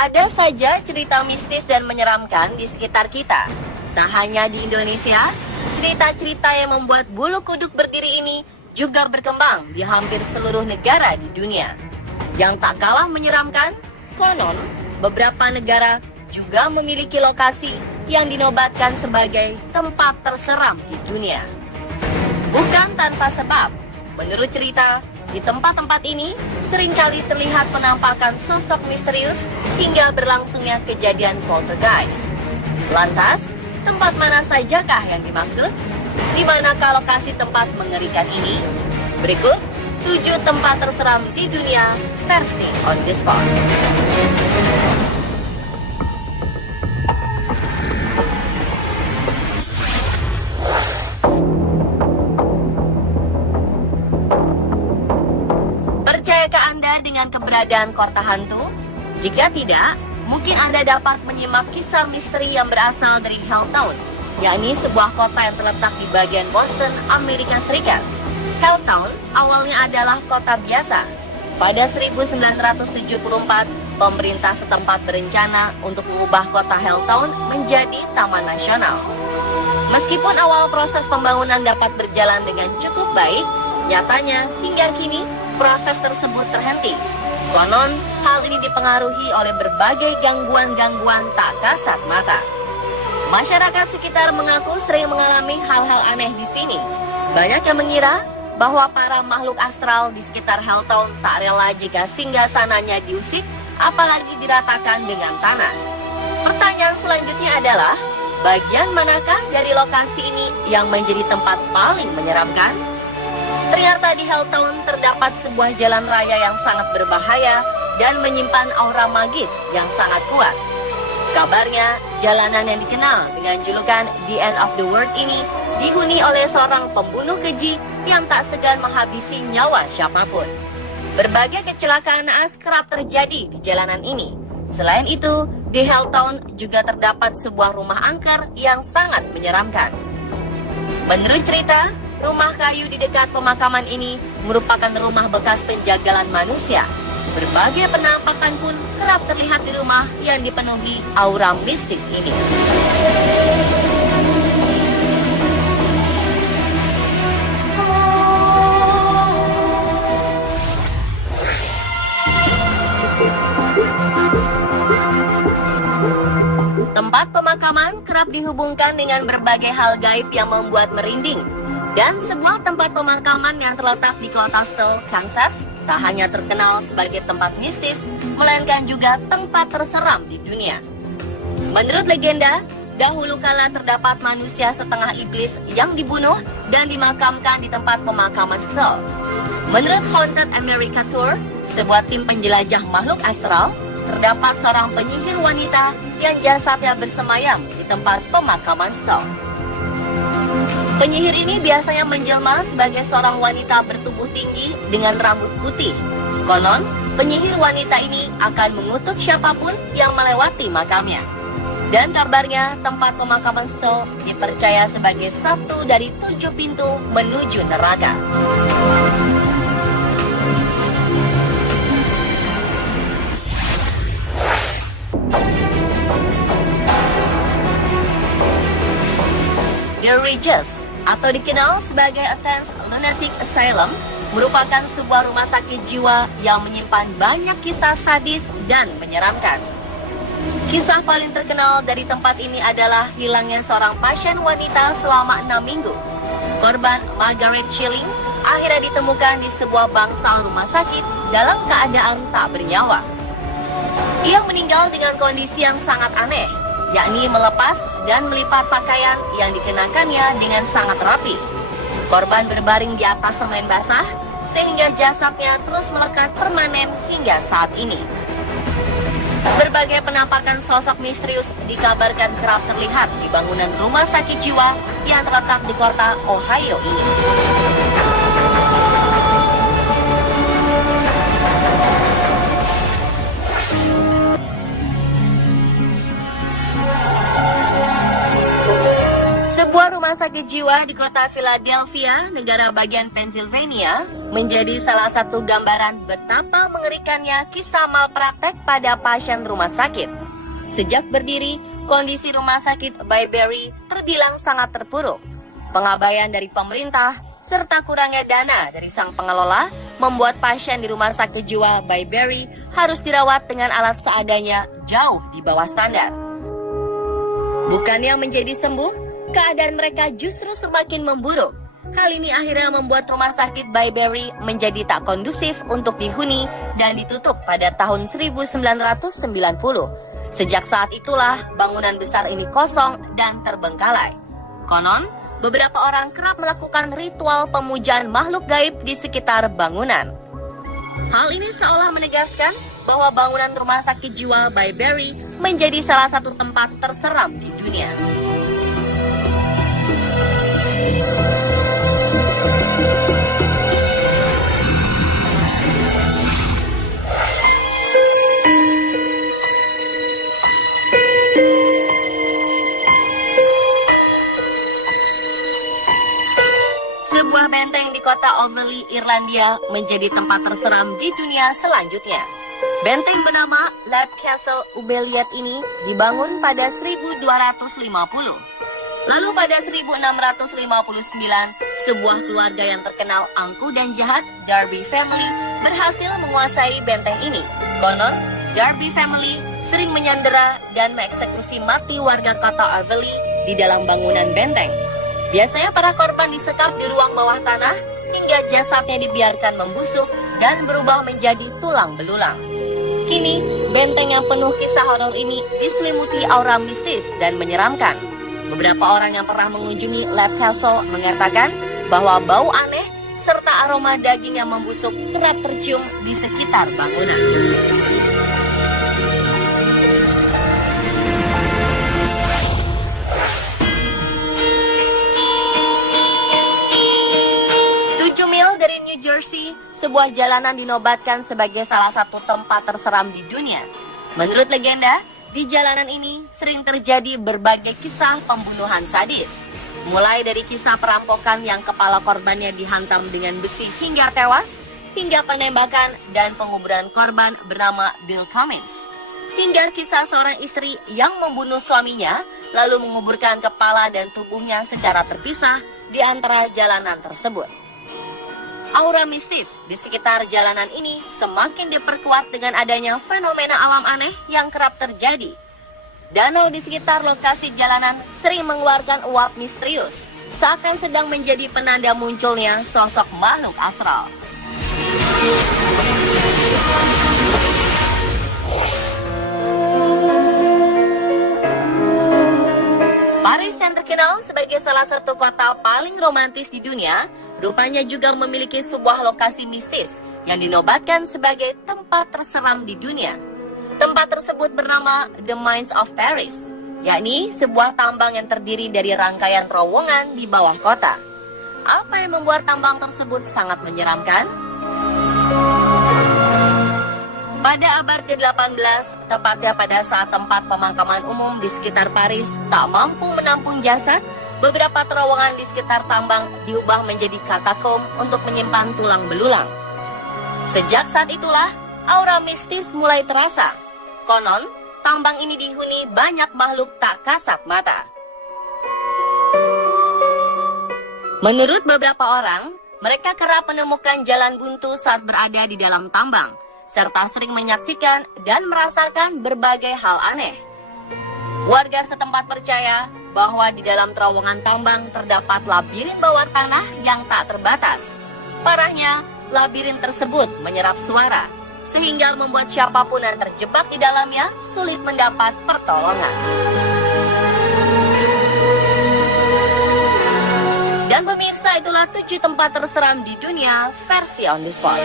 Ada saja cerita mistis dan menyeramkan di sekitar kita. Tak hanya di Indonesia, cerita-cerita yang membuat bulu kuduk berdiri ini juga berkembang di hampir seluruh negara di dunia. Yang tak kalah menyeramkan, konon beberapa negara juga memiliki lokasi yang dinobatkan sebagai tempat terseram di dunia. Bukan tanpa sebab, menurut cerita, di tempat-tempat ini seringkali terlihat penampakan sosok misterius hingga berlangsungnya kejadian poltergeist. Lantas, tempat mana sajakah yang dimaksud? Di manakah lokasi tempat mengerikan ini? Berikut 7 tempat terseram di dunia versi On The Spot. Percayakah Anda dengan keberadaan kota hantu? Jika tidak, mungkin Anda dapat menyimak kisah misteri yang berasal dari Helltown, yakni sebuah kota yang terletak di bagian Boston, Amerika Serikat. Helltown awalnya adalah kota biasa. Pada 1974, pemerintah setempat berencana untuk mengubah kota Helltown menjadi taman nasional. Meskipun awal proses pembangunan dapat berjalan dengan cukup baik, nyatanya hingga kini proses tersebut terhenti. Konon, hal ini dipengaruhi oleh berbagai gangguan-gangguan tak kasat mata. Masyarakat sekitar mengaku sering mengalami hal-hal aneh di sini. Banyak yang mengira bahwa para makhluk astral di sekitar Helltown tak rela jika singgasananya diusik, apalagi diratakan dengan tanah. Pertanyaan selanjutnya adalah, bagian manakah dari lokasi ini yang menjadi tempat paling menyeramkan? Ternyata di Helltown terdapat sebuah jalan raya yang sangat berbahaya dan menyimpan aura magis yang sangat kuat. Kabarnya, jalanan yang dikenal dengan julukan The End of the World ini dihuni oleh seorang pembunuh keji yang tak segan menghabisi nyawa siapapun. Berbagai kecelakaan naas kerap terjadi di jalanan ini. Selain itu, di Helltown juga terdapat sebuah rumah angker yang sangat menyeramkan. Menurut cerita, rumah kayu di dekat pemakaman ini merupakan rumah bekas penjagalan manusia. Berbagai penampakan pun kerap terlihat di rumah yang dipenuhi aura mistis ini. Tempat pemakaman kerap dihubungkan dengan berbagai hal gaib yang membuat merinding. Dan sebuah tempat pemakaman yang terletak di kota Steele, Kansas, tak hanya terkenal sebagai tempat mistis, melainkan juga tempat terseram di dunia. Menurut legenda, dahulu kala terdapat manusia setengah iblis yang dibunuh dan dimakamkan di tempat pemakaman Steele. Menurut Haunted America Tour, sebuah tim penjelajah makhluk astral, terdapat seorang penyihir wanita yang jasadnya bersemayam di tempat pemakaman Steele. Penyihir ini biasanya menjelma sebagai seorang wanita bertubuh tinggi dengan rambut putih. Konon, penyihir wanita ini akan mengutuk siapapun yang melewati makamnya. Dan kabarnya, tempat pemakaman Steele dipercaya sebagai satu dari 7 pintu menuju neraka. The Regis, atau dikenal sebagai Athens Lunatic Asylum, merupakan sebuah rumah sakit jiwa yang menyimpan banyak kisah sadis dan menyeramkan. Kisah paling terkenal dari tempat ini adalah hilangnya seorang pasien wanita selama 6 minggu. Korban Margaret Schilling akhirnya ditemukan di sebuah bangsal rumah sakit dalam keadaan tak bernyawa. Ia meninggal dengan kondisi yang sangat aneh, yakni melepas dan melipat pakaian yang dikenakannya dengan sangat rapi. Korban berbaring di atas semen basah, sehingga jasadnya terus melekat permanen hingga saat ini. Berbagai penampakan sosok misterius dikabarkan kerap terlihat di bangunan rumah sakit jiwa yang terletak di kota Ohio ini. Sebuah rumah sakit jiwa di kota Philadelphia, negara bagian Pennsylvania, menjadi salah satu gambaran betapa mengerikannya kisah malpraktek pada pasien rumah sakit. Sejak berdiri, kondisi rumah sakit Byberry terbilang sangat terpuruk. Pengabaian dari pemerintah serta kurangnya dana dari sang pengelola membuat pasien di rumah sakit jiwa Byberry harus dirawat dengan alat seadanya jauh di bawah standar. Bukannya menjadi sembuh, keadaan mereka justru semakin memburuk. Hal ini akhirnya membuat rumah sakit Byberry menjadi tak kondusif untuk dihuni dan ditutup pada tahun 1990. Sejak saat itulah bangunan besar ini kosong dan terbengkalai. Konon, beberapa orang kerap melakukan ritual pemujaan makhluk gaib di sekitar bangunan. Hal ini seolah menegaskan bahwa bangunan rumah sakit jiwa Byberry menjadi salah satu tempat terseram di dunia. Sebuah benteng di kota Overley, Irlandia menjadi tempat terseram di dunia selanjutnya. Benteng bernama Lab Castle Ubeliet ini dibangun pada 1250. Lalu pada 1659, sebuah keluarga yang terkenal angkuh dan jahat, Darby Family, berhasil menguasai benteng ini. Konon, Darby Family sering menyandera dan mengeksekusi mati warga kota Overley di dalam bangunan benteng. Biasanya para korban disekap di ruang bawah tanah hingga jasadnya dibiarkan membusuk dan berubah menjadi tulang belulang. Kini, benteng yang penuh kisah horor ini diselimuti aura mistis dan menyeramkan. Beberapa orang yang pernah mengunjungi Lab Castle mengatakan bahwa bau aneh serta aroma daging yang membusuk kerap tercium di sekitar bangunan. Dari New Jersey, sebuah jalanan dinobatkan sebagai salah satu tempat terseram di dunia. Menurut legenda, di jalanan ini sering terjadi berbagai kisah pembunuhan sadis. Mulai dari kisah perampokan yang kepala korbannya dihantam dengan besi hingga tewas, hingga penembakan dan penguburan korban bernama Bill Cummins. Hingga kisah seorang istri yang membunuh suaminya, lalu menguburkan kepala dan tubuhnya secara terpisah di antara jalanan tersebut. Aura mistis di sekitar jalanan ini semakin diperkuat dengan adanya fenomena alam aneh yang kerap terjadi. Danau di sekitar lokasi jalanan sering mengeluarkan uap misterius, seakan sedang menjadi penanda munculnya sosok makhluk astral. Paris yang terkenal sebagai salah satu kota paling romantis di dunia, rupanya juga memiliki sebuah lokasi mistis yang dinobatkan sebagai tempat terseram di dunia. Tempat tersebut bernama The Mines of Paris, yakni sebuah tambang yang terdiri dari rangkaian terowongan di bawah kota. Apa yang membuat tambang tersebut sangat menyeramkan? Pada abad ke-18, tepatnya pada saat tempat pemakaman umum di sekitar Paris tak mampu menampung jasad, beberapa terowongan di sekitar tambang diubah menjadi katakom untuk menyimpan tulang belulang. Sejak saat itulah, aura mistis mulai terasa. Konon, tambang ini dihuni banyak makhluk tak kasat mata. Menurut beberapa orang, mereka kerap menemukan jalan buntu saat berada di dalam tambang, serta sering menyaksikan dan merasakan berbagai hal aneh. Warga setempat percaya bahwa di dalam terowongan tambang terdapat labirin bawah tanah yang tak terbatas. Parahnya, labirin tersebut menyerap suara, sehingga membuat siapapun yang terjebak di dalamnya sulit mendapat pertolongan. Dan pemirsa, itulah 7 tempat terseram di dunia versi On The Spot.